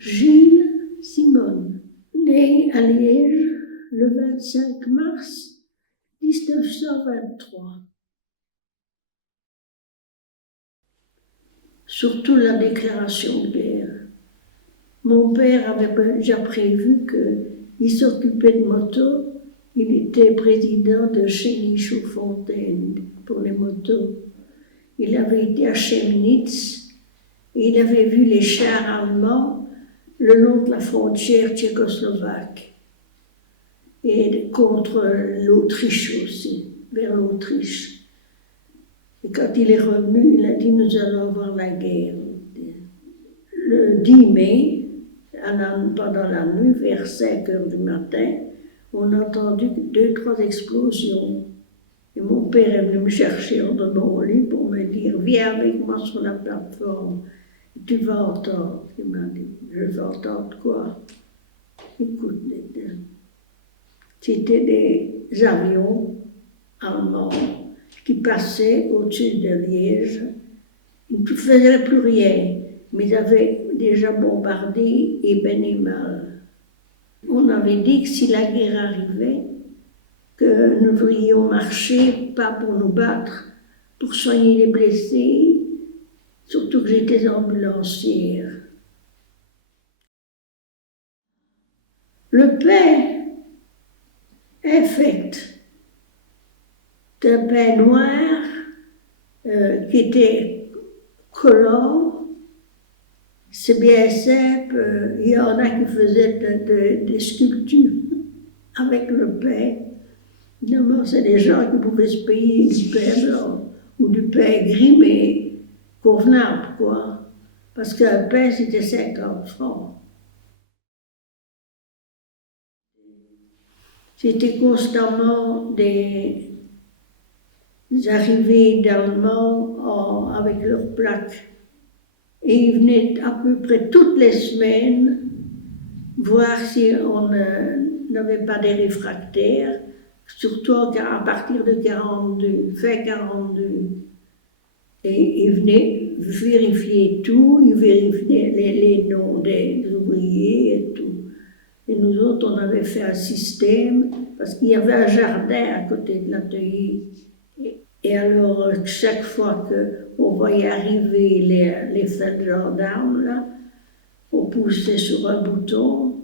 Gilles Simone, né à Liège le 25 mars 1923. Surtout la déclaration de guerre. Mon père avait déjà prévu qu'il s'occupait de motos. Il était président de chez Chaufontaine pour les motos. Il avait été à Chemnitz et il avait vu les chars allemands le long de la frontière tchécoslovaque et contre l'Autriche aussi, vers l'Autriche. Et quand il est revenu, il a dit « Nous allons avoir la guerre ». Le 10 mai, pendant la nuit, vers 5 heures du matin, on a entendu 2-3 explosions. Et mon père est venu me chercher dans mon lit pour me dire « Viens avec moi sur la plateforme, tu vas entendre ». Il m'a dit « Je vais entendre quoi ?» Écoute, c'était des avions allemands qui passaient au-dessus de Liège. Ils ne faisaient plus rien, mais ils avaient déjà bombardé et bien et mal. On avait dit que si la guerre arrivait, que nous devrions marcher, pas pour nous battre, pour soigner les blessés, surtout que j'étais ambulancière. Le pain infect d'un pain noir qui était collant. C'est bien simple, il y en a qui faisaient des sculptures avec le pain. Évidemment, c'est des gens qui pouvaient se payer du pain blanc ou du pain gris, mais convenable, quoi. Parce qu'un pain, c'était 50 francs. C'était constamment des arrivées d'Allemands avec leurs plaques. Et ils venaient à peu près toutes les semaines voir si on n'avait pas des réfractaires, surtout à partir de 42, fin 42. Et ils venaient vérifier tout, ils vérifiaient les noms des ouvriers et tout. Et nous autres, on avait fait un système, parce qu'il y avait un jardin à côté de l'atelier. Et alors, chaque fois qu'on voyait arriver les gendarmes, là, on poussait sur un bouton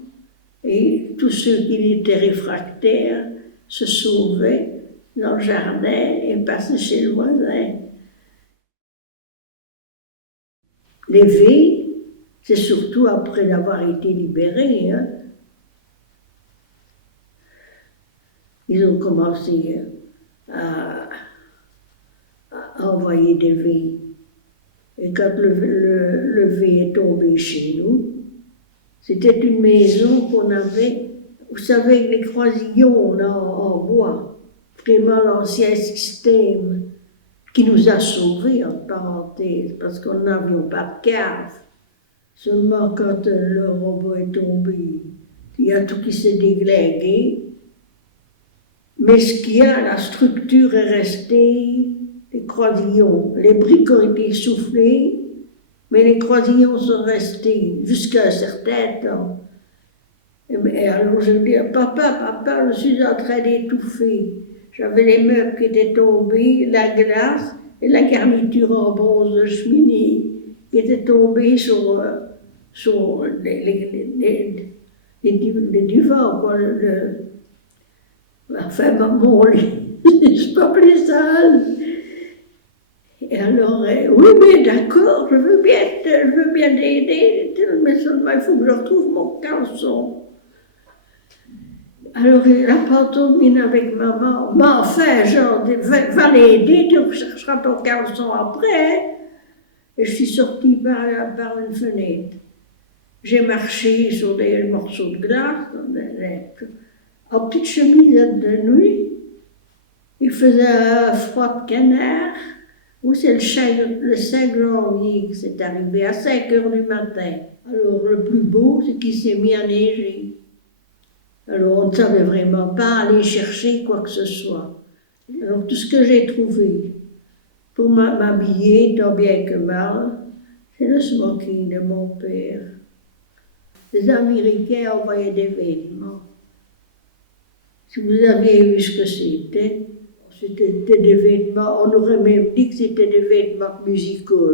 et tous ceux qui étaient réfractaires se sauvaient dans le jardin et passaient chez le voisin. Les V, c'est surtout après avoir été libérés. Hein. Ils ont commencé à envoyer des V. Et quand le V est tombé chez nous, c'était une maison qu'on avait, vous savez, les croisillons là, en bois, vraiment l'ancien système qui nous a sauvés, en parenthèse, parce qu'on n'avions pas de cave. Seulement quand le robot est tombé, il y a tout qui s'est déglingué. Mais ce qu'il y a, la structure est restée, les croisillons, les briques ont été soufflées, mais les croisillons sont restés jusqu'à un certain temps. Et alors je dis, papa, je suis en train d'étouffer. J'avais les meubles qui étaient tombés, la glace et la garniture en bronze de cheminée qui était tombée sur les divans, quoi, enfin, mon lit, c'est pas plus sale. Et alors, oui, mais d'accord, je veux bien t'aider, mais seulement il faut que je retrouve mon caleçon. Alors, la pantomime avec maman, mais enfin, genre, va l'aider, tu chercheras ton caleçon après. Et je suis sortie par une fenêtre. J'ai marché sur des morceaux de glace, en petite chemise de nuit. Il faisait un froid de canard. Oui, c'est le 5 janvier que c'est arrivé, à 5 heures du matin. Alors, le plus beau, c'est qu'il s'est mis à neiger. Alors, on ne savait vraiment pas aller chercher quoi que ce soit. Alors, tout ce que j'ai trouvé pour m'habiller, tant bien que mal, c'est le smoking de mon père. les Américains envoyaient des vêtements. Si vous aviez vu ce que c'était des vêtements, on aurait même dit que c'était des vêtements musicaux.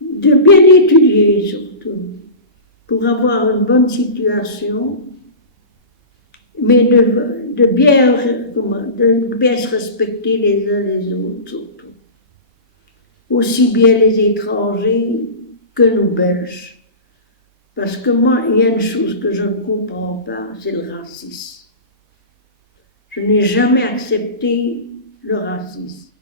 De bien étudier surtout, pour avoir une bonne situation, mais de bien se respecter les uns les autres surtout. Aussi bien les étrangers que nous Belges. Parce que moi, il y a une chose que je ne comprends pas, c'est le racisme. Je n'ai jamais accepté le racisme.